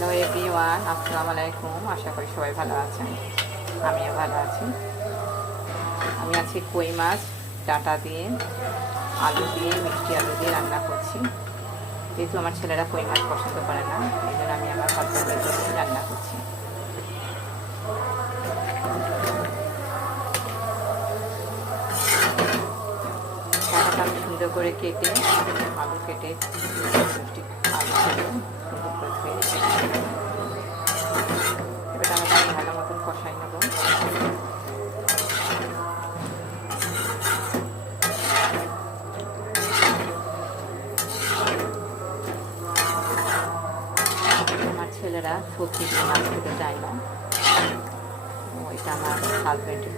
Hello everyone, আসসালামু আলাইকুম। আশা করি সবাই ভালো আছেন, আমিও ভালো আছি। আমি আজকে কই মাছ ডাঁটা দিয়ে, আলু দিয়ে, মিষ্টি আলু দিয়ে রান্না করছি। যেহেতু আমার ছেলেরা কই মাছ পছন্দ করে না, এই জন্য আমি আমার বাচ্চাদের জন্য রান্না করছি। ডাঁটাটা আমি সুন্দর করে কেটে, আলু কেটে, মিষ্টি আলু কেটে সুন্দর করে ধুয়ে এবার আমি ভালো মতন কষাই নেব। আমার ছেলেরা সবজি দিয়ে মাছ খেতে চায় না, ওইটা আমার হাজব্যান্ডের